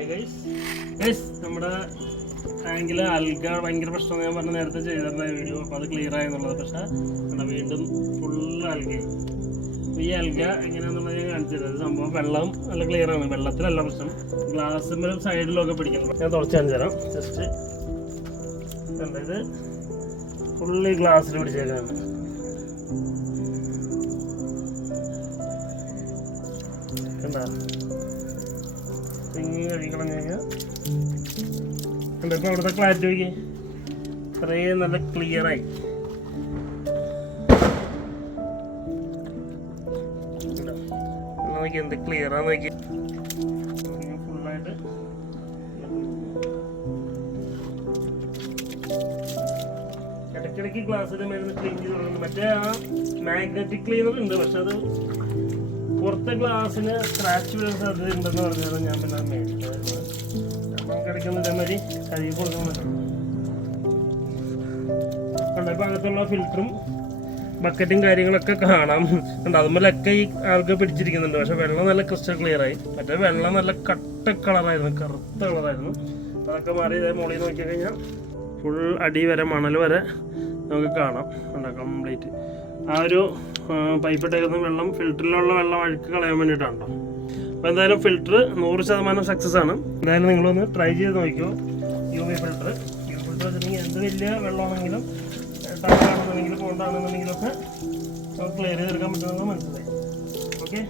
Hi guys നമ്മുടെ ടാങ്കിൽ alga ഭയങ്കര പ്രശ്നം ഞാൻ പറഞ്ഞ നേരത്തെ ചെയ്തിരുന്ന വീഡിയോ. അപ്പോൾ അത് ക്ലിയർ ആയെന്നുള്ളത്. പക്ഷേ വീണ്ടും ഫുൾ ആൽഗയായി. ഈ ആൽഗ എങ്ങനെയാണെന്നുള്ളത് ഞാൻ കാണിച്ചു തരുന്നത്. സംഭവം വെള്ളം നല്ല ക്ലിയർ ആണ്, വെള്ളത്തിലല്ല പ്രശ്നം, ഗ്ലാസ്സിലും സൈഡിലൊക്കെ പിടിക്കുന്നത്. ഞാൻ തുറച്ച് കാണിച്ചു തരാം. ജസ്റ്റ് ഇത് ഫുള്ളി ഗ്ലാസ്സിൽ പിടിച്ചേക്കാണ്. കണ്ടാ തിങ്ങി കഴിക്കണം കഴിഞ്ഞാൽ എന്താ ഇപ്പം അവിടുത്തെ ക്ലാരിറ്റി നോക്കി, അത്രയും നല്ല ക്ലിയറായി. നോക്കി എന്ത് ക്ലിയറാന്ന് നോക്കി. ഫുള്ളായിട്ട് ഇടയ്ക്കിടയ്ക്ക് ഗ്ലാസ്സിൽ മരുന്ന് ക്ലീൻ ചെയ്ത് കൊടുക്കുന്നു. മറ്റേ ആ മാഗ്നറ്റിക് ക്ലീനർ ഉണ്ട്, പക്ഷെ അത് പുറത്തെ ഗ്ലാസ്സിന് സ്ക്രാച്ച് വീഴാൻ സാധ്യത ഉണ്ടെന്ന് പറഞ്ഞാൽ ഞാൻ പിന്നെ മേടിച്ചത്. നമുക്ക് ഇടയ്ക്കൊന്നും ഇതേമാതിരി കഴുകി കൊടുക്കുന്നുണ്ട്. ഇപ്പം അകത്തുള്ള ഫിൽറ്ററും ബക്കറ്റും കാര്യങ്ങളൊക്കെ കാണാം. ഉണ്ട് അതുമ്പോഴൊക്കെ ഈ ആൾക്ക് പിടിച്ചിരിക്കുന്നുണ്ട്. പക്ഷെ വെള്ളം നല്ല ക്രിസ്റ്റൽ ക്ലിയർ ആയി. മറ്റേ വെള്ളം നല്ല കട്ട കളറായിരുന്നു, കറുത്ത കളറായിരുന്നു. അതൊക്കെ മാറി ഇതേ മുകളിൽ നോക്കി കഴിഞ്ഞാൽ ഫുൾ അടി വരെ മണൽ വരെ നമുക്ക് കാണാം. ഉണ്ട് കംപ്ലീറ്റ് ആ ഒരു പൈപ്പ് ഇട്ടേക്കുന്ന വെള്ളം ഫിൽറ്ററിലുള്ള വെള്ളം അഴുക്ക് കളയാൻ വേണ്ടിയിട്ടാണല്ലോ. അപ്പോൾ എന്തായാലും ഫിൽറ്റർ 100% സക്സസ് ആണ്. എന്തായാലും നിങ്ങളൊന്ന് ട്രൈ ചെയ്ത് നോക്കിയോ. UV ഫിൽറ്റർ വെച്ചിട്ടുണ്ടെങ്കിൽ എന്ത് വലിയ വെള്ളമാണെങ്കിലും ടാങ്കാണെന്നുണ്ടെങ്കിലും പോണ്ടാണെന്നുണ്ടെങ്കിലൊക്കെ നമുക്ക് ക്ലിയർ ചെയ്തെടുക്കാൻ പറ്റുമെന്ന് മനസ്സിലായി. ഓക്കെ.